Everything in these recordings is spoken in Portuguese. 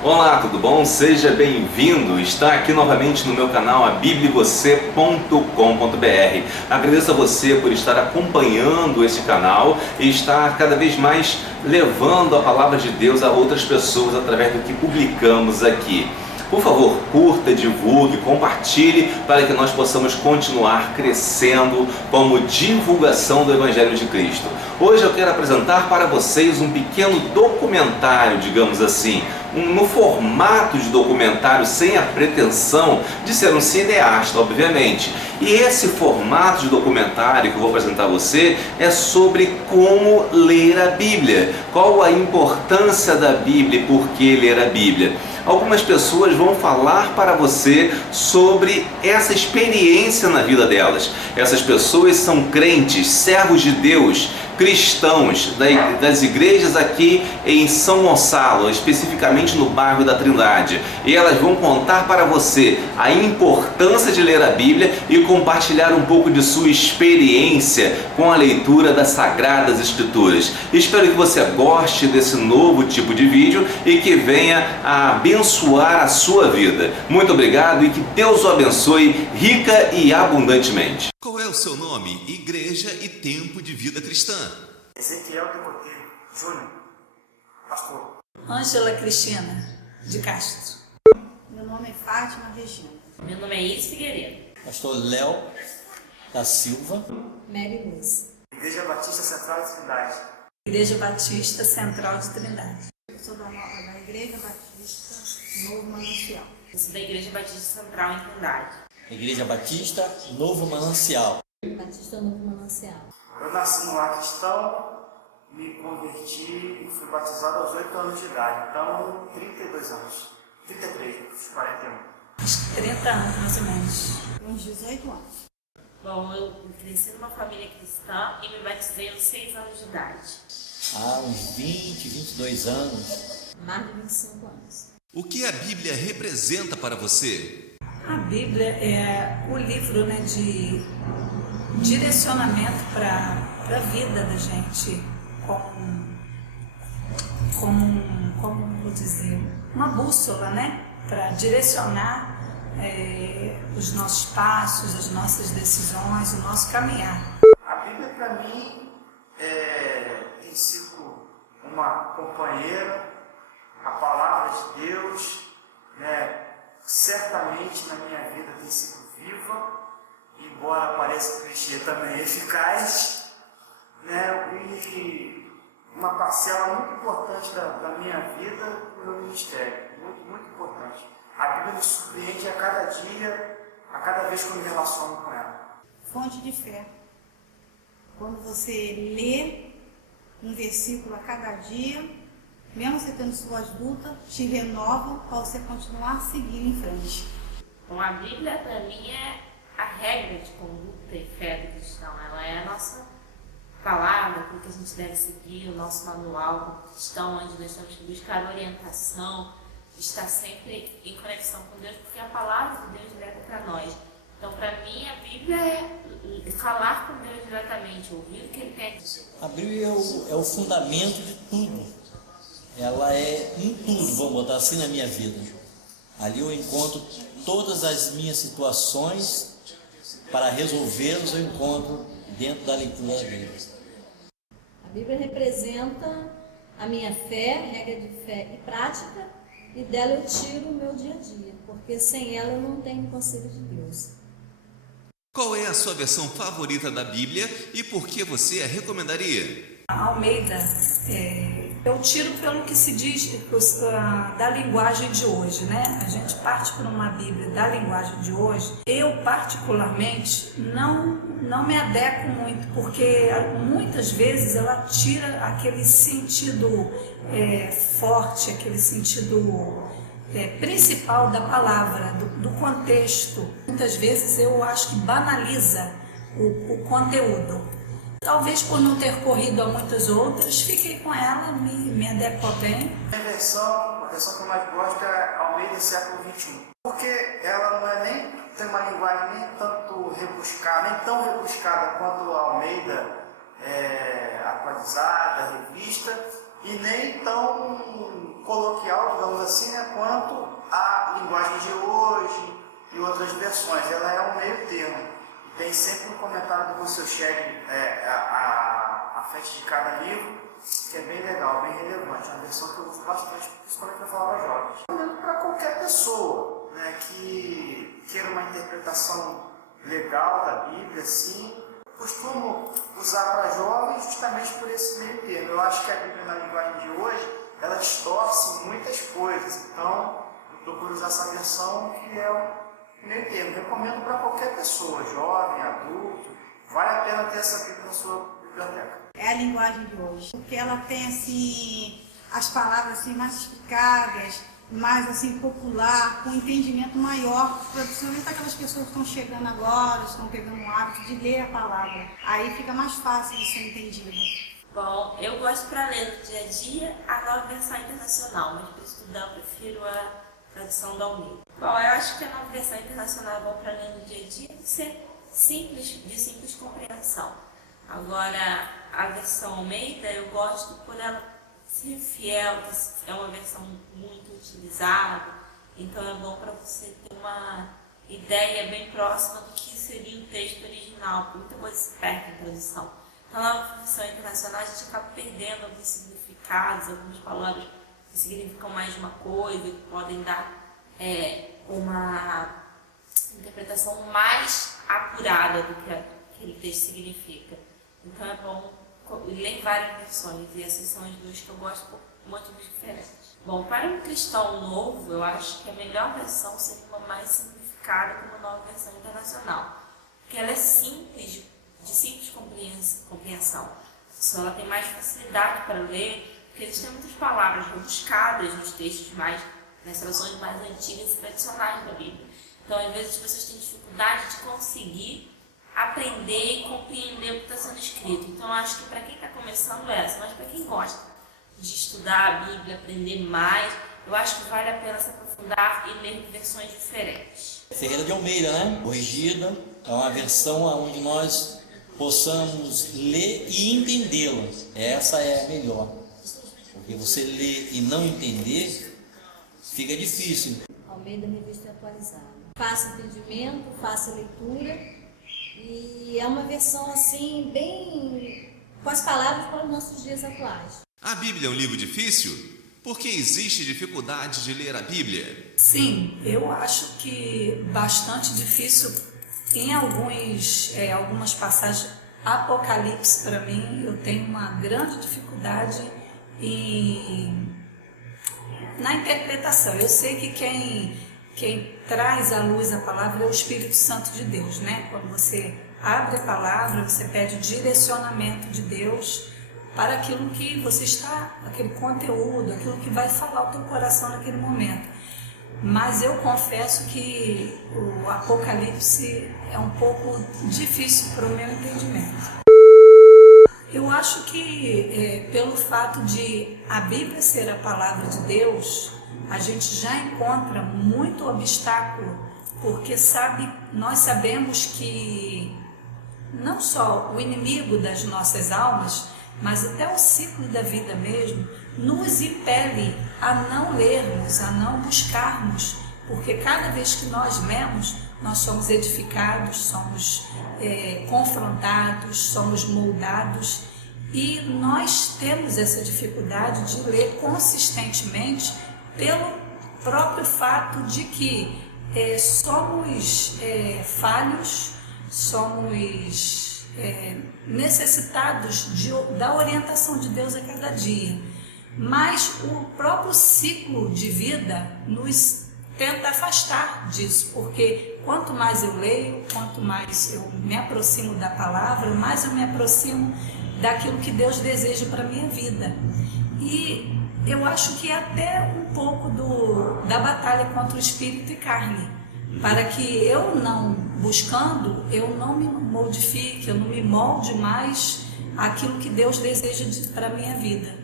Olá, tudo bom? Seja bem-vindo! Está aqui novamente no meu canal abiblievocê.com.br. Agradeço a você por estar acompanhando esse canal e estar cada vez mais levando a palavra de Deus a outras pessoas através do que publicamos aqui. Por favor, curta, divulgue, compartilhe para que nós possamos continuar crescendo como divulgação do Evangelho de Cristo. Hoje eu quero apresentar para vocês um pequeno documentário, digamos assim, no formato de documentário, sem a pretensão de ser um cineasta, obviamente. E esse formato de documentário que eu vou apresentar a você é sobre como ler a Bíblia, qual a importância da Bíblia e por que ler a Bíblia. Algumas pessoas vão falar para você sobre essa experiência na vida delas. Essas pessoas são crentes, servos de Deus, cristãos das igrejas aqui em São Gonçalo, especificamente no bairro da Trindade. E elas vão contar para você a importância de ler a Bíblia e compartilhar um pouco de sua experiência com a leitura das Sagradas Escrituras. Espero que você goste desse novo tipo de vídeo e que venha a abençoar a sua vida. Muito obrigado e que Deus o abençoe rica e abundantemente. Qual é o seu nome, igreja e tempo de vida cristã? Ezequiel Decoteiro Júnior, pastor. Ângela Cristina de Castro. Meu nome é Fátima Regina. Meu nome é Iris Figueiredo. Pastor Léo da Silva. Mary Luz. Igreja Batista Central de Trindade. Igreja Batista Central de Trindade. Eu sou da Igreja Batista Novo Manancial. Eu sou da Igreja Batista Central em Trindade. Igreja Batista Novo Manancial. Batista Novo Manancial. Eu nasci no lar cristão, me converti e fui batizado aos 8 anos de idade. Então, 32 anos. 33, 41. 30 anos mais ou menos. Uns 18 anos. Bom, eu cresci numa família cristã e me batizei aos 6 anos de idade. Há uns 20, 22 anos. Mais de 25 anos. O que a Bíblia representa para você? A Bíblia é o livro, de direcionamento para a vida da gente, como vou dizer, uma bússola, para direcionar os nossos passos, as nossas decisões, o nosso caminhar. A Bíblia, para mim, tem sido uma companheira, a palavra de Deus, certamente na minha vida tem sido viva, embora pareça clichê também eficaz, e uma parcela muito importante da minha vida no meu ministério, muito, muito importante. A Bíblia me surpreende a cada dia, a cada vez que eu me relaciono com ela. Fonte de fé. Quando você lê um versículo a cada dia, mesmo você tendo suas lutas, te renovam para você continuar seguindo em frente. Bom, a Bíblia para mim é a regra de conduta e fé do cristão. Ela é a nossa palavra, aquilo que a gente deve seguir, o nosso manual como cristão, onde nós temos que buscar orientação, estar sempre em conexão com Deus, porque a palavra de Deus leva para nós. Então, para mim, a Bíblia é falar com Deus diretamente, ouvir o que Ele tem a dizer. A Bíblia é o fundamento de tudo. Ela é em tudo, vamos botar assim, na minha vida. Ali eu encontro todas as minhas situações, para resolvê-los eu encontro dentro da leitura da Bíblia. A Bíblia representa a minha fé, regra de fé e prática, e dela eu tiro o meu dia a dia, porque sem ela eu não tenho conselho de Deus. Qual é a sua versão favorita da Bíblia e por que você a recomendaria? A Almeida, eu tiro pelo que se diz da linguagem de hoje, A gente parte por uma Bíblia da linguagem de hoje. Eu, particularmente, não me adequo muito, porque muitas vezes ela tira aquele sentido forte, aquele sentido principal da palavra, do contexto. Muitas vezes eu acho que banaliza o conteúdo. Talvez por não ter corrido a muitas outras, fiquei com ela, me adequou bem. A versão que eu mais gosto é Almeida século XXI, porque ela não tem uma linguagem nem tanto rebuscada, nem tão rebuscada quanto a Almeida atualizada, revista, e nem tão coloquial, digamos assim, né, quanto a linguagem de hoje e outras versões. Ela é um meio termo. Tem sempre um comentário do seu chefe, a frente de cada livro, que é bem legal, bem relevante. É uma versão que eu uso bastante, principalmente para falar para jovens. Para qualquer pessoa, né, que queira uma interpretação legal da Bíblia, assim, costumo usar para jovens justamente por esse meio termo. Eu acho que a Bíblia, na linguagem de hoje, ela distorce muitas coisas. Então, eu procuro usar essa versão que é o meio termo. Recomendo para qualquer pessoa, jovem, adulto. Vale a pena ter essa Bíblia na sua biblioteca. É a linguagem de hoje, porque ela tem assim as palavras assim mais explicadas, mais assim popular, com um entendimento maior, principalmente aquelas pessoas que estão chegando agora, estão pegando o hábito de ler a palavra. Aí fica mais fácil de ser entendido. Bom, eu gosto para ler no dia a dia a Nova Versão Internacional, mas para estudar eu prefiro a tradução da Almeida. Bom, eu acho que a Nova Versão Internacional é bom para ler no dia a dia, ser simples, de simples compreensão. Agora, a versão Almeida eu gosto por ela ser fiel, é uma versão muito utilizada, então é bom para você ter uma ideia bem próxima do que seria o texto original, porque muita coisa se perde em tradução. Então, na versão internacional, a gente acaba perdendo alguns significados, algumas palavras que significam mais de uma coisa, que podem dar uma interpretação mais acurada do que aquele texto significa. Então, é bom ler várias versões, e essas são as duas que eu gosto por motivos diferentes. Bom, para um cristão novo, eu acho que a melhor versão seria uma mais simplificada como a Nova Versão Internacional, porque ela é simples, de simples compreensão. Só ela tem mais facilidade para ler, porque existem muitas palavras rebuscadas nos textos nas traduções mais antigas e tradicionais da Bíblia. Então, às vezes, as pessoas têm dificuldade de conseguir aprender e compreender o que está sendo escrito. Então, acho que para quem está começando essa, mas para quem gosta de estudar a Bíblia, aprender mais, eu acho que vale a pena se aprofundar e ler versões diferentes. Ferreira de Almeida, né? Corrigida, é uma versão onde nós possamos ler e entendê-la. Essa é a melhor, porque você ler e não entender fica difícil. Almeida, revista atualizada. Fácil entendimento, fácil leitura. E é uma versão assim, bem com as palavras para os nossos dias atuais. A Bíblia é um livro difícil? Por que existe dificuldade de ler a Bíblia? Sim, eu acho que bastante difícil em algumas passagens. Apocalipse, para mim, eu tenho uma grande dificuldade na interpretação. Eu sei que quem traz à luz a palavra é o Espírito Santo de Deus, né? Quando você abre a palavra, você pede o direcionamento de Deus para aquilo que você está, aquele conteúdo, aquilo que vai falar ao teu coração naquele momento. Mas eu confesso que o Apocalipse é um pouco difícil para o meu entendimento. Eu acho que pelo fato de a Bíblia ser a palavra de Deus, a gente já encontra muito obstáculo, porque nós sabemos que não só o inimigo das nossas almas, mas até o ciclo da vida mesmo, nos impele a não lermos, a não buscarmos, porque cada vez que nós lemos, nós somos edificados, somos confrontados, somos moldados, e nós temos essa dificuldade de ler consistentemente pelo próprio fato de que somos falhos, somos necessitados da orientação de Deus a cada dia. Mas o próprio ciclo de vida nos tenta afastar disso, porque quanto mais eu leio, quanto mais eu me aproximo da palavra, mais eu me aproximo daquilo que Deus deseja para a minha vida. E eu acho que até um pouco da batalha contra o espírito e carne, para que eu não, buscando, eu não me modifique, eu não me molde mais aquilo que Deus deseja para a minha vida.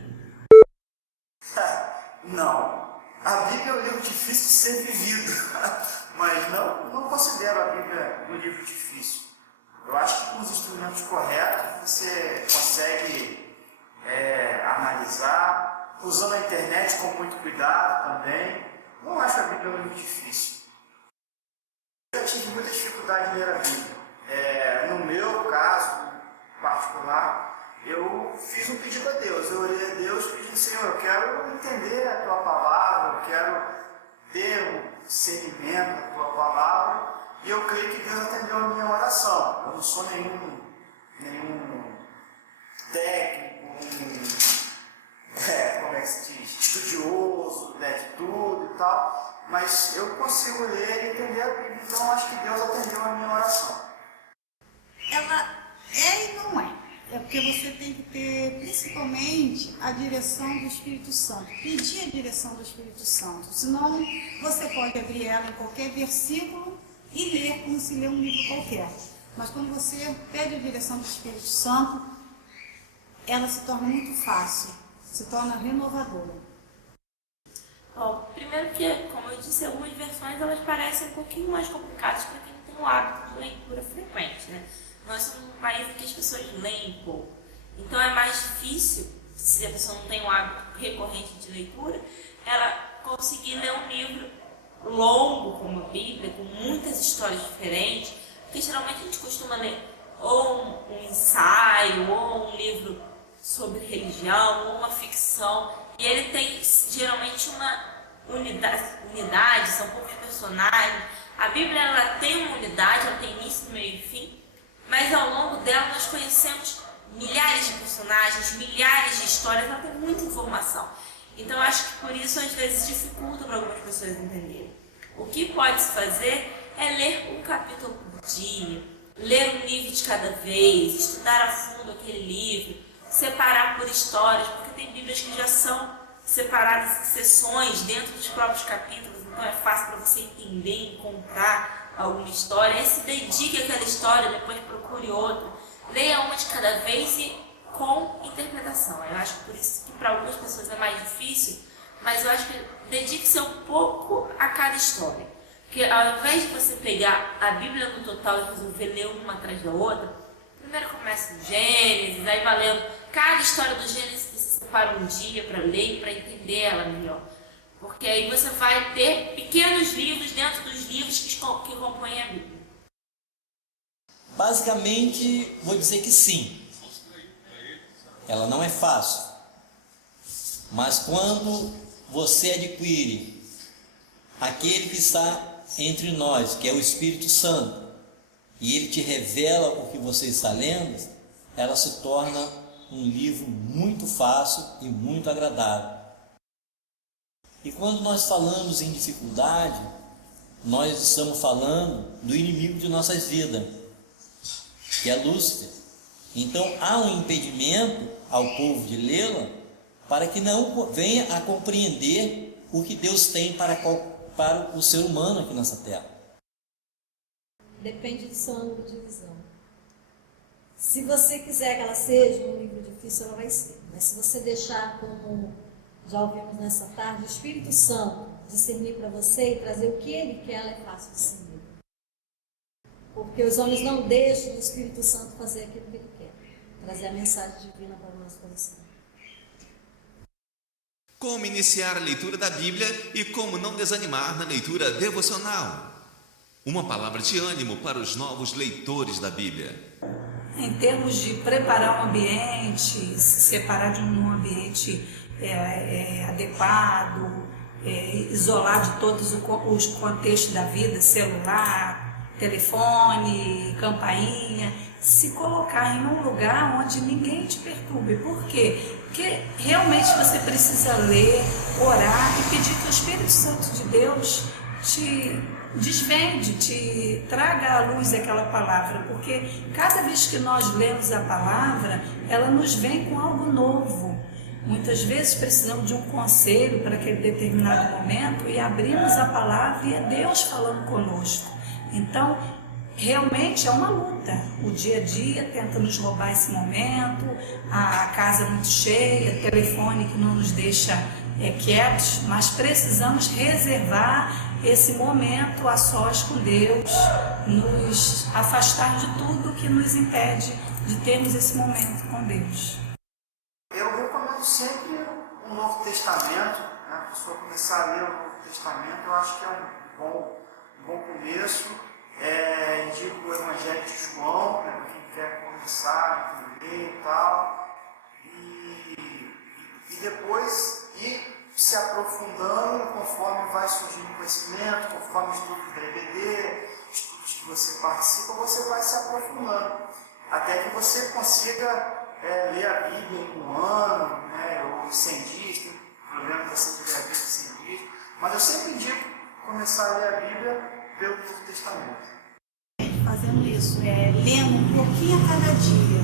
Não. A Bíblia é um livro difícil de ser vivido, mas não considero a Bíblia um livro difícil. Eu acho que com os instrumentos corretos você consegue analisar, usando a internet com muito cuidado também. Não acho a Bíblia muito difícil. Eu tive muita dificuldade em ler a Bíblia. No meu caso particular, eu fiz um pedido a Deus. Eu orei a Deus pedindo: Senhor, eu quero entender a Tua Palavra, eu quero ter um discernimento da Tua Palavra. E eu creio que Deus atendeu a minha oração. Eu não sou nenhum técnico, como é que se diz? Estudioso, de tudo e tal. Mas eu consigo ler e entender a Bíblia. Então eu acho que Deus atendeu a minha oração. Ela é e não é. É porque você tem que ter, principalmente, a direção do Espírito Santo. Pedir a direção do Espírito Santo. Senão, você pode abrir ela em qualquer versículo e ler como se lê um livro qualquer. Mas quando você pede a direção do Espírito Santo, ela se torna muito fácil, se torna renovadora. Bom, primeiro que, como eu disse, algumas versões elas parecem um pouquinho mais complicadas para quem não tem o hábito de leitura frequente, né? Nós somos um país em que as pessoas leem pouco. Então é mais difícil, se a pessoa não tem um hábito recorrente de leitura, ela conseguir ler um livro longo como a Bíblia, com muitas histórias diferentes, porque geralmente a gente costuma ler ou um ensaio, ou um livro sobre religião, ou uma ficção, e ele tem geralmente uma unidade, são poucos personagens. A Bíblia ela tem uma unidade, ela tem início, meio e fim, mas ao longo dela nós conhecemos milhares de personagens, milhares de histórias, ela tem muita informação. Então eu acho que por isso às vezes dificulta para algumas pessoas entenderem. O que pode se fazer é ler um capítulo por dia, ler um livro de cada vez, estudar a fundo aquele livro, separar por histórias, porque tem Bíblias que já são separadas em seções dentro dos próprios capítulos, então é fácil para você entender, encontrar alguma história. Aí se dedique àquela história, depois procure outra. Leia uma de cada vez e com interpretação. Eu acho que por isso que para algumas pessoas é mais difícil, mas eu acho que dedique-se um pouco a cada história. Porque ao invés de você pegar a Bíblia no total e resolver ler uma atrás da outra, primeiro começa no Gênesis, aí vai lendo cada história do Gênesis, você separa um dia para ler e para entender ela melhor. Porque aí você vai ter pequenos livros dentro dos livros que compõem a Bíblia. Basicamente, vou dizer que sim. Ela não é fácil. Mas quando você adquire aquele que está entre nós, que é o Espírito Santo, e ele te revela o que você está lendo, ela se torna um livro muito fácil e muito agradável. E quando nós falamos em dificuldade, nós estamos falando do inimigo de nossas vidas, que é Lúcifer. Então há um impedimento ao povo de lê-la para que não venha a compreender o que Deus tem para o ser humano aqui nessa terra. Depende do seu ângulo de visão. Se você quiser que ela seja um livro difícil, ela vai ser. Mas se você deixar, como já ouvimos nessa tarde, o Espírito Santo discernir para você e trazer o que Ele quer, ela é fácil de discernir. Porque os homens não deixam o Espírito Santo fazer aquilo que Ele quer. Trazer a mensagem divina para o nosso coração. Como iniciar a leitura da Bíblia e como não desanimar na leitura devocional. Uma palavra de ânimo para os novos leitores da Bíblia. Em termos de preparar um ambiente, se separar de um ambiente adequado, isolar de todos os contextos da vida, celular, telefone, campainha, se colocar em um lugar onde ninguém te perturbe. Por quê? Porque realmente você precisa ler, orar e pedir que o Espírito Santo de Deus te desvende, te traga à luz aquela palavra, porque cada vez que nós lemos a palavra, ela nos vem com algo novo. Muitas vezes precisamos de um conselho para aquele determinado momento e abrimos a palavra e é Deus falando conosco. Então, realmente é uma luta. O dia a dia tenta nos roubar esse momento, a casa muito cheia, telefone que não nos deixa quietos, mas precisamos reservar esse momento a sós com Deus, nos afastar de tudo que nos impede de termos esse momento com Deus. Eu recomendo sempre o Novo Testamento, né, a pessoa começar a ler o Novo Testamento, eu acho que é um bom começo. Indico o Evangelho de João, né, para quem quer começar, entender e tal. E depois ir se aprofundando conforme vai surgindo conhecimento, conforme o estudo do EBD, estudos que você participa, você vai se aprofundando, até que você consiga ler a Bíblia em um ano, né, ou em 100 dias, tem problema de você ler a Bíblia em 100 dias, mas eu sempre indico começar a ler a Bíblia pelo Novo Testamento. Fazendo isso, lendo um pouquinho a cada dia,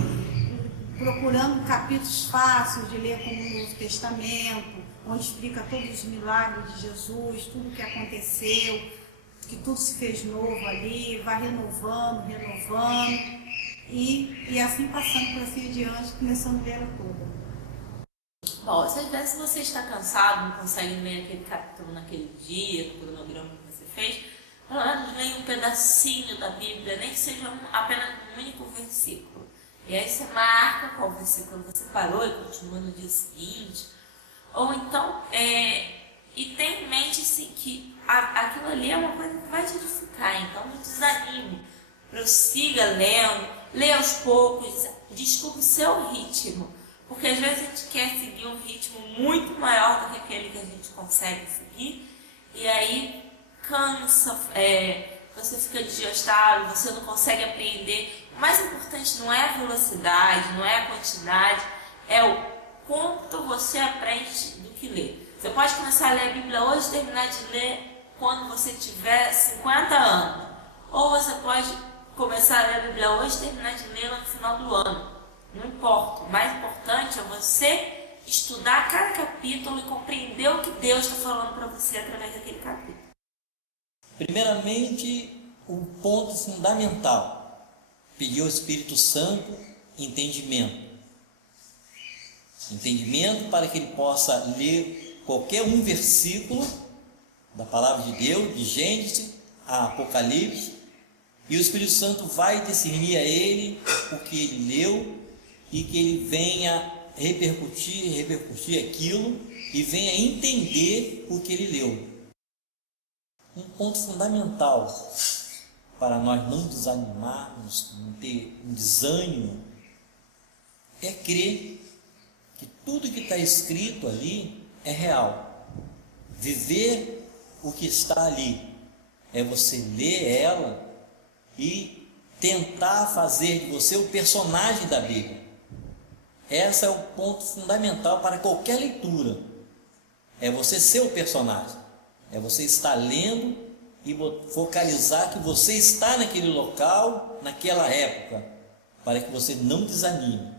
procurando capítulos fáceis de ler como o Novo Testamento, onde explica todos os milagres de Jesus, tudo o que aconteceu, que tudo se fez novo ali, vai renovando, e assim passando por assim adiante, começando a ler ela toda. Bom, às vezes você está cansado, não consegue ler aquele capítulo naquele dia, no cronograma que você fez, pelo menos leia um pedacinho da Bíblia, nem que seja apenas um único versículo. E aí você marca qual versículo você parou e continua no dia seguinte. Ou então, e tem em mente assim, que aquilo ali é uma coisa que vai te edificar, então não desanime, prossiga lendo, leia aos poucos, descubra o seu ritmo, porque às vezes a gente quer seguir um ritmo muito maior do que aquele que a gente consegue seguir, e aí cansa, você fica desgastado, você não consegue aprender. O mais importante não é a velocidade, não é a quantidade, é o quanto você aprende do que lê. Você pode começar a ler a Bíblia hoje e terminar de ler quando você tiver 50 anos. Ou você pode começar a ler a Bíblia hoje e terminar de lê-la no final do ano. Não importa. O mais importante é você estudar cada capítulo e compreender o que Deus está falando para você através daquele capítulo. Primeiramente, o ponto fundamental, pedir ao Espírito Santo entendimento. Entendimento para que ele possa ler qualquer um versículo da palavra de Deus, de Gênesis a Apocalipse, e o Espírito Santo vai discernir a ele o que ele leu e que ele venha repercutir aquilo e venha entender o que ele leu. Um ponto fundamental para nós não desanimarmos, não ter um desânimo, é crer que tudo que está escrito ali é real. Viver o que está ali é você ler ela e tentar fazer de você o personagem da Bíblia. Esse é o ponto fundamental para qualquer leitura. É você ser o personagem. É você estar lendo e focalizar que você está naquele local, naquela época, para que você não desanime.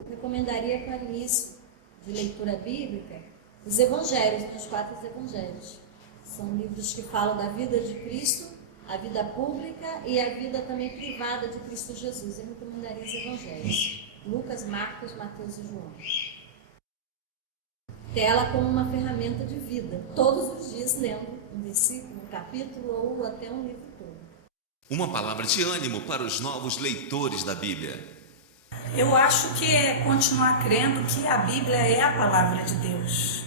Eu recomendaria para início de leitura bíblica os evangelhos, os 4 evangelhos. São livros que falam da vida de Cristo, a vida pública e a vida também privada de Cristo Jesus. Eu recomendaria os evangelhos: Lucas, Marcos, Mateus e João. Tê-la como uma ferramenta de vida, todos os dias lendo um versículo, um capítulo ou até um livro todo. Uma palavra de ânimo para os novos leitores da Bíblia. Eu acho que é continuar crendo que a Bíblia é a palavra de Deus.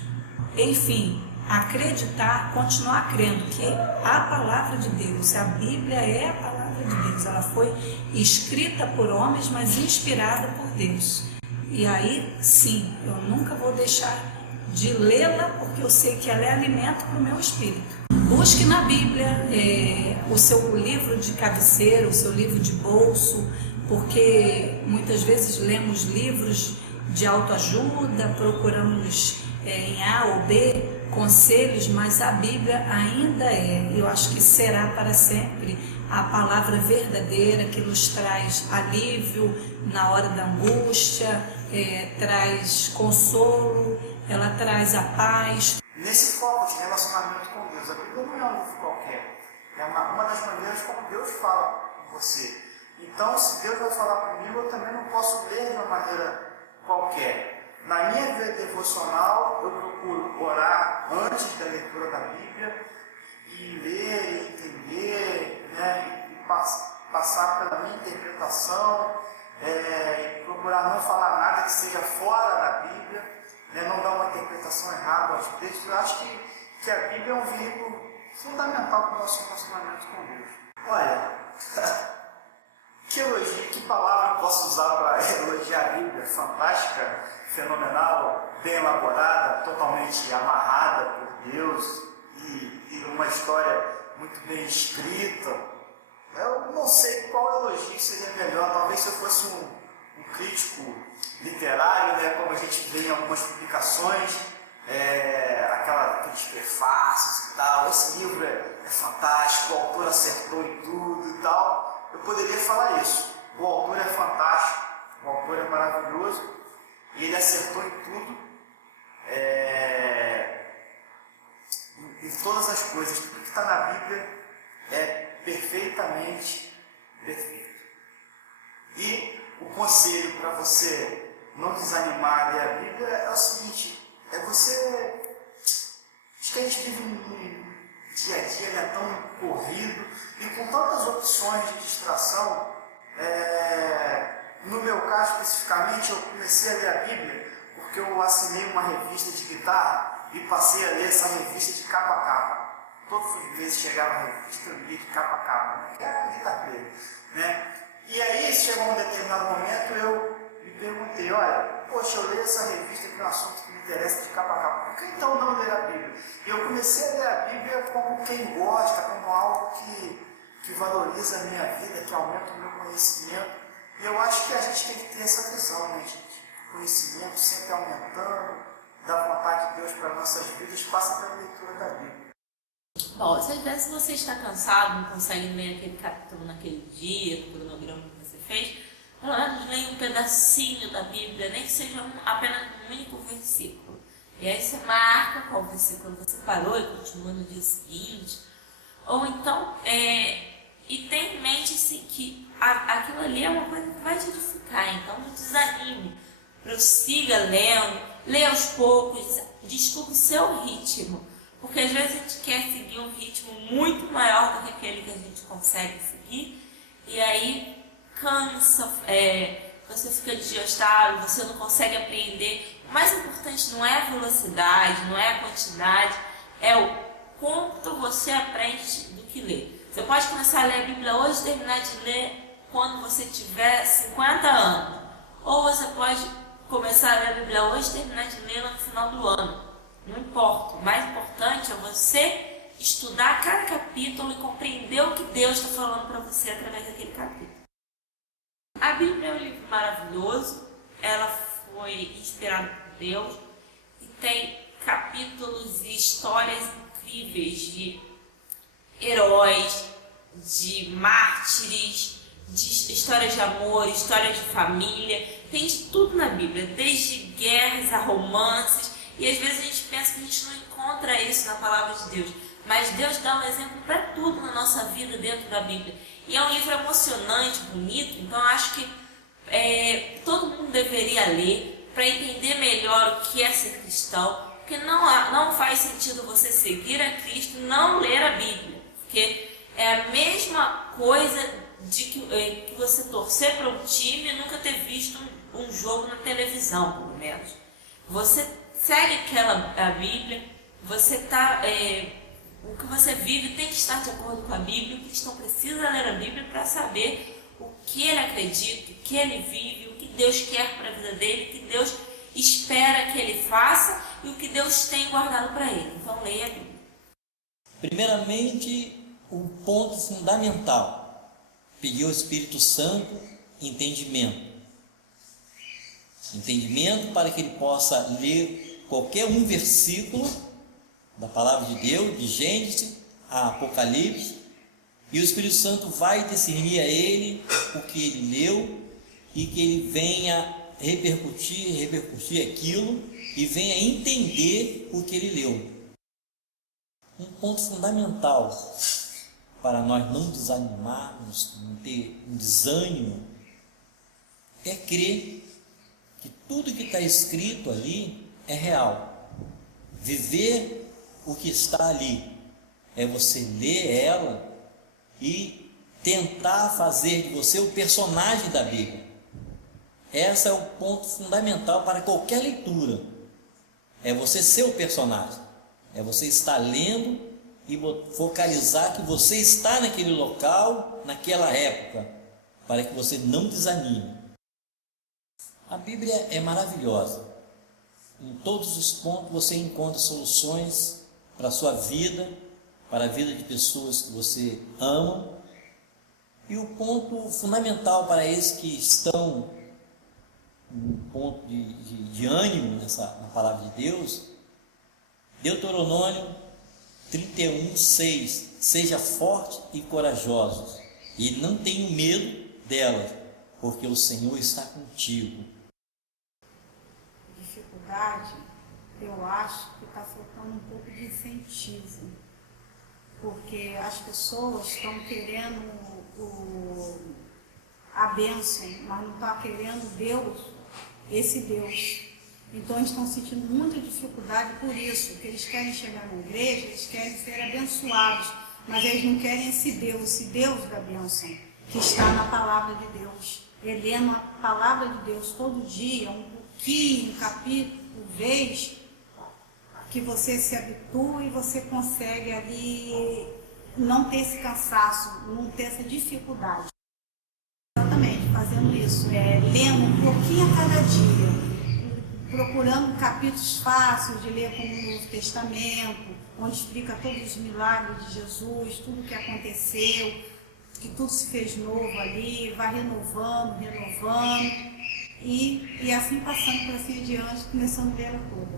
Enfim, acreditar, continuar crendo que a palavra de Deus, a Bíblia é a palavra de Deus. Ela foi escrita por homens, mas inspirada por Deus. E aí, sim, eu nunca vou deixar de lê-la, porque eu sei que ela é alimento para o meu espírito. Busque na Bíblia o seu livro de cabeceira, o seu livro de bolso, porque muitas vezes lemos livros de autoajuda, procuramos em A ou B conselhos, mas a Bíblia ainda eu acho que será para sempre a palavra verdadeira que nos traz alívio na hora da angústia, traz consolo, ela traz a paz. Nesse foco de relacionamento com Deus, a Bíblia não é um livro qualquer, é uma das maneiras como Deus fala com você. Então, se Deus vai falar comigo, eu também não posso ler de uma maneira qualquer. Na minha vida devocional, eu procuro orar antes da leitura da Bíblia e ler e entender, né, e passar pela minha interpretação, procurar não falar nada que seja fora da Bíblia, né, não dar uma interpretação errada água de texto, eu acho que a Bíblia é um veículo fundamental para o nosso relacionamento com Deus. Olha, que elogio, que palavra eu posso usar para elogiar a Bíblia? Fantástica, fenomenal, bem elaborada, totalmente amarrada por Deus e uma história muito bem escrita. Eu não sei qual elogio seria melhor, talvez se eu fosse um crítico literário, né, como a gente vê em algumas publicações, aqueles prefácios e tal, esse livro é fantástico, o autor acertou em tudo e tal, eu poderia falar isso. O autor é fantástico, o autor é maravilhoso, e ele acertou em tudo, em todas as coisas. Tudo que está na Bíblia é perfeitamente perfeito. E o conselho para você não desanimar a ler a Bíblia é o seguinte: acho que a gente vive um dia a dia, ele é tão corrido e com tantas opções de distração. No meu caso especificamente, eu comecei a ler a Bíblia porque eu assinei uma revista de guitarra e passei a ler essa revista de capa a capa. Todos os meses chegava a revista, eu lia de capa a capa, né? Que era a guitarra dele, né? E aí, chegou um determinado momento, eu me perguntei, olha, poxa, eu leio essa revista que é um assunto que me interessa de capa a capa, por que então não ler a Bíblia? E eu comecei a ler a Bíblia como quem gosta, como algo que valoriza a minha vida, que aumenta o meu conhecimento. E eu acho que a gente tem que ter essa visão, né, gente? Conhecimento sempre aumentando, da vontade de Deus para nossas vidas, passa pela leitura da Bíblia. Bom, se às vezes você está cansado, não consegue ler aquele capítulo naquele dia, no cronograma que você fez, pelo menos leia um pedacinho da Bíblia, nem que seja apenas um único versículo. E aí você marca qual versículo você parou e continua no dia seguinte. Ou então, e tenha em mente assim, que aquilo ali é uma coisa que vai te edificar, então não desanime. Prossiga lendo, leia aos poucos, descubra o seu ritmo. Porque às vezes a gente quer seguir um ritmo muito maior do que aquele que a gente consegue seguir, e aí cansa, você fica desgastado, você não consegue aprender. O mais importante não é a velocidade, não é a quantidade, é o quanto você aprende do que lê. Você pode começar a ler a Bíblia hoje e terminar de ler quando você tiver 50 anos. Ou você pode começar a ler a Bíblia hoje e terminar de ler no final do ano. Não importa, o mais importante é você estudar cada capítulo e compreender o que Deus está falando para você através daquele capítulo. A Bíblia é um livro maravilhoso, ela foi inspirada por Deus e tem capítulos e histórias incríveis de heróis, de mártires, de histórias de amor, histórias de família, tem de tudo na Bíblia, desde guerras a romances. E às vezes a gente pensa que a gente não encontra isso na palavra de Deus. Mas Deus dá um exemplo para tudo na nossa vida dentro da Bíblia. E é um livro emocionante, bonito, então acho que todo mundo deveria ler para entender melhor o que é ser cristão. Porque não faz sentido você seguir a Cristo e não ler a Bíblia. Porque é a mesma coisa de que você torcer para um time e nunca ter visto um jogo na televisão, pelo menos. Você segue a Bíblia, o que você vive tem que estar de acordo com a Bíblia. O cristão precisa ler a Bíblia para saber o que ele acredita, o que ele vive, o que Deus quer para a vida dele, o que Deus espera que ele faça e o que Deus tem guardado para ele. Então leia a Bíblia. Primeiramente, o ponto fundamental, pedir ao Espírito Santo entendimento. Entendimento para que ele possa ler qualquer um versículo da palavra de Deus, de Gênesis a Apocalipse, e o Espírito Santo vai discernir a ele o que ele leu e que ele venha repercutir aquilo e venha entender o que ele leu. Um ponto fundamental para nós não desanimarmos, não ter um desânimo, é crer que tudo que está escrito ali é real. Viver o que está ali é você ler ela e tentar fazer de você o personagem da Bíblia. Esse é o ponto fundamental para qualquer leitura. é você ser o personagem. É você estar lendo e focalizar que você está naquele local, naquela época, para que você não desanime. A Bíblia é maravilhosa. Em todos os pontos você encontra soluções para a sua vida, para a vida de pessoas que você ama. E o ponto fundamental para esses que estão um ponto de ânimo na palavra de Deus, Deuteronômio 31:6, seja forte e corajosos, e não tenha medo delas, porque o Senhor está contigo. Dificuldade, eu acho que está faltando um pouco de incentivo, porque as pessoas estão querendo a bênção, mas não estão querendo Deus, esse Deus. Então eles estão sentindo muita dificuldade por isso, que eles querem chegar na igreja, eles querem ser abençoados, mas eles não querem esse Deus da bênção, que está na palavra de Deus. Lendo a palavra de Deus todo dia, um pouquinho, um capítulo por vez, que você se habitua e você consegue ali não ter esse cansaço, não ter essa dificuldade. Exatamente, fazendo isso, lendo um pouquinho a cada dia, procurando capítulos fáceis de ler como o Novo Testamento, onde explica todos os milagres de Jesus, tudo o que aconteceu, que tudo se fez novo ali, vai renovando, e assim passando por assim adiante, começando a ler ela toda.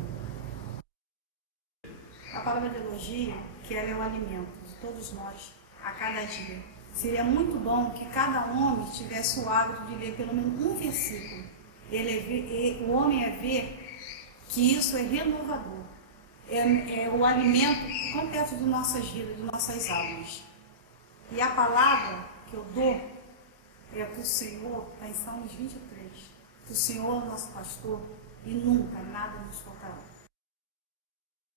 A palavra de elogio, que ela é o alimento de todos nós, a cada dia. Seria muito bom que cada homem tivesse o hábito de ler pelo menos um versículo. O homem é ver que isso é renovador. É o alimento completo de nossas vidas, de nossas almas. E a palavra que eu dou é que o Senhor, está em Salmos 23, que o Senhor é o nosso pastor e nunca nada nos faltará.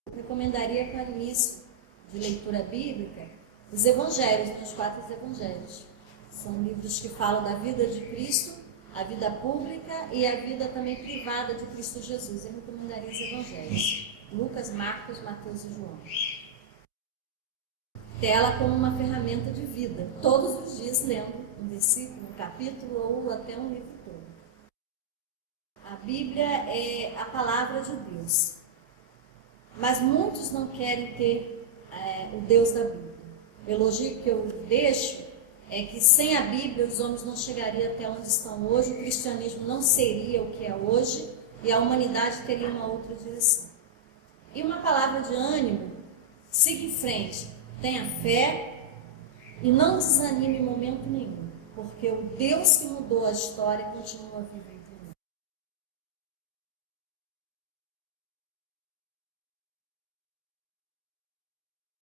Eu recomendaria para o início de leitura bíblica os evangelhos, os 4 evangelhos. São livros que falam da vida de Cristo, a vida pública e a vida também privada de Cristo Jesus. Eu recomendaria os evangelhos: Lucas, Marcos, Mateus e João. Tela como uma ferramenta de vida, todos os dias lendo um versículo, um capítulo ou até um livro todo. A Bíblia é a palavra de Deus, mas muitos não querem ter o Deus da Bíblia. O elogio que eu deixo é que sem a Bíblia os homens não chegariam até onde estão hoje, o cristianismo não seria o que é hoje e a humanidade teria uma outra direção. E uma palavra de ânimo: siga em frente, tenha fé e não desanime em momento nenhum, porque o Deus que mudou a história continua vivo.